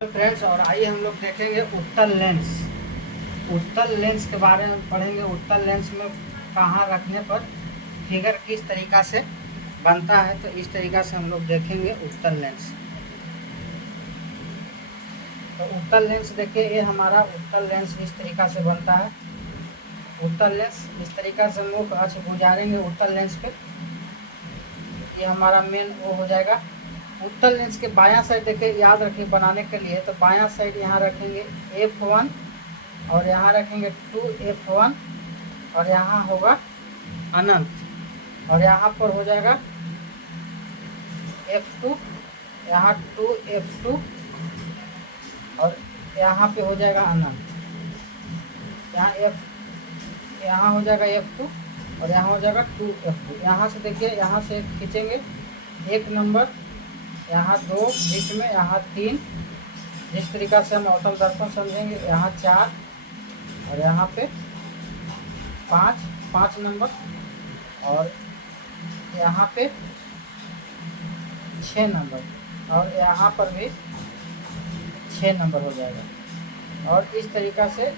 Friends, और आइए हम लोग देखेंगे उत्तल लेंस। उत्तल लेंस के बारे में पढ़ेंगे। उत्तल लेंस में कहाँ रखने पर फिगर किस तरीक़ा से बनता है, तो इस तरीक़ा से हम लोग देखेंगे उत्तल लेंस। तो उत्तल लेंस देखिए, ये हमारा उत्तल लेंस इस तरीक़ा से बनता है। उत्तल लेंस इस तरीक़ा से हम लोग अक्ष गुजारेंगे उत्तल लेंस पे, ये हमारा मेन वो हो जाएगा। उत्तल लेंस के बायां साइड देखिए, याद रखिए बनाने के लिए, तो बायां साइड यहाँ रखेंगे F1 और यहाँ रखेंगे 2F1 और यहाँ होगा अनंत, और यहाँ पर हो जाएगा F2, यहाँ 2F2 और यहाँ पे हो जाएगा अनंत। यहाँ हो जाएगा F2 और यहाँ हो जाएगा 2F2। यहाँ से देखिए, यहाँ से खींचेंगे 1 नंबर, यहाँ 2 बीच में, यहाँ 3, जिस तरीक़ा से हम अवतल दर्पण समझेंगे, यहाँ 4 और यहाँ पे 5 नंबर, और यहाँ पे 6 नंबर, और यहाँ पर भी 6 नंबर हो जाएगा। और इस तरीक़ा से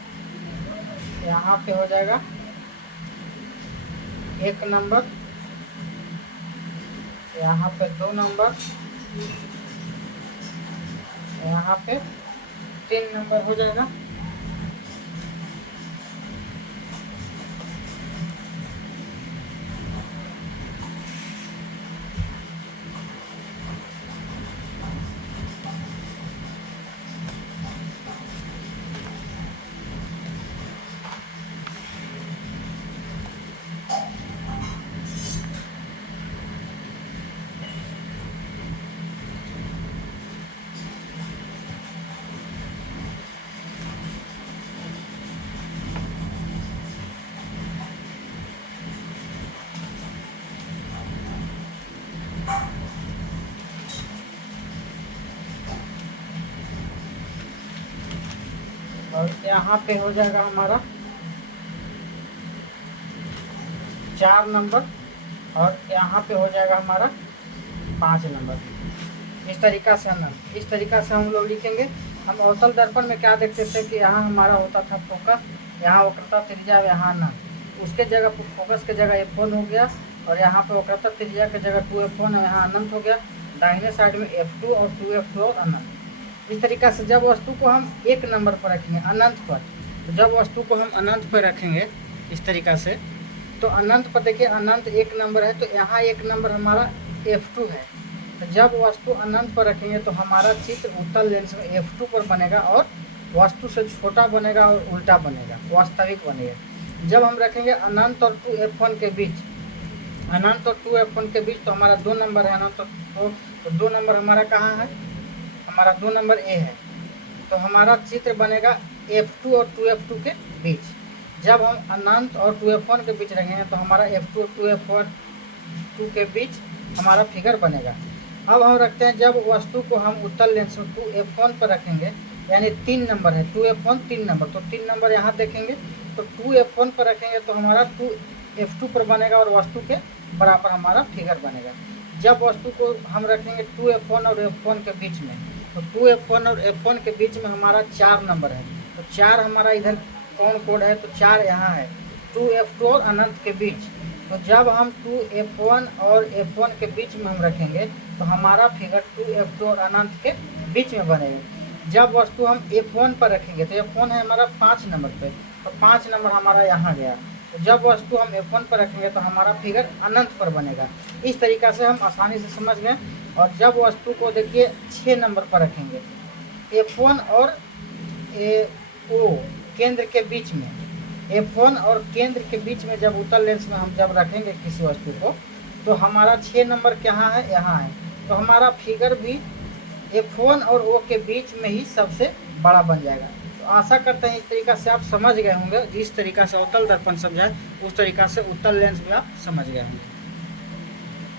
यहाँ पे हो जाएगा 1 नंबर, यहाँ पे 2 नंबर, यहाँ पे 3 नंबर हो जाएगा। और यहाँ पे हो जाएगा हमारा 4 नंबर, और यहाँ पे हो जाएगा हमारा 5 नंबर। इस तरीक़ा से इस तरीक़ा से हम लोग लिखेंगे। हम अवतल दर्पण में क्या देखते थे कि यहाँ हमारा होता था फोकस, यहाँ वक्रता त्रिज्या, यहाँ अनंत। उसके जगह फोकस के जगह F1 हो गया, और यहाँ पे वक्रता त्रिज्या के जगह 2F1 और यहाँ अनंत हो गया। दाहिने साइड में F2 और 2F2 और अनंत। इस तरीक़ा से जब वस्तु को हम 1 नंबर पर रखेंगे अनंत पर, तो जब वस्तु को हम अनंत पर रखेंगे इस तरीक़ा से, तो अनंत पर देखिए अनंत 1 नंबर है, तो यहाँ 1 नंबर हमारा F2 है। तो जब वस्तु अनंत पर रखेंगे तो हमारा चित्र उत्तल लेंस में F2 पर बनेगा, और वस्तु से छोटा बनेगा और उल्टा बनेगा, वास्तविक बनेगा। जब हम रखेंगे अनंत और 2F1 के बीच, अनंत और 2F1 के बीच, तो हमारा 2 नंबर है अनंत, तो 2 नंबर हमारा कहाँ है, हमारा 2 नंबर A है। तो हमारा चित्र बनेगा F2 और 2F2 के बीच। जब हम अनंत और 2F1 के बीच रखेंगे तो हमारा F2 और 2F2 के बीच हमारा फिगर बनेगा। अब हम रखते हैं, जब वस्तु को हम उत्तल लेंस में 2F1 पर रखेंगे, यानी 3 नंबर है, 2F1 3 नंबर, तो 3 नंबर यहाँ देखेंगे, तो 2F1 पर रखेंगे तो हमारा 2F2 पर बनेगा, और वस्तु के बराबर हमारा फिगर बनेगा। जब वस्तु को हम रखेंगे 2F1 और F1 के बीच में, तो 2F1 और F1 के बीच में हमारा 4 नंबर है, तो 4 हमारा इधर कौन कोड है, तो 4 यहाँ है, 2F2 और अनंत के बीच। तो जब हम 2F1 और F1 के बीच में हम रखेंगे तो हमारा फिगर 2F2 और अनंत के बीच में बनेगा। जब वस्तु हम F1 पर रखेंगे, तो F1 है हमारा 5 नंबर पे, तो 5 नंबर हमारा यहाँ गया। तो जब वस्तु हम F1 पर रखेंगे तो हमारा फिगर अनंत पर बनेगा। इस तरीक़ा से हम आसानी से समझ गए। और जब वस्तु को देखिए 6 नंबर पर रखेंगे, F1 और O केंद्र के बीच में, F1 और केंद्र के बीच में जब उत्तल लेंस में हम जब रखेंगे किसी वस्तु को, तो हमारा 6 नंबर कहाँ है, यहाँ है। तो हमारा फिगर भी F1 और O के बीच में ही सबसे बड़ा बन जाएगा। तो आशा करते हैं इस तरीक़ा से आप समझ गए होंगे। जिस तरीक़ा से अवतल दर्पण समझाए उस तरीक़ा से उत्तल लेंस भी आप समझ गए होंगे।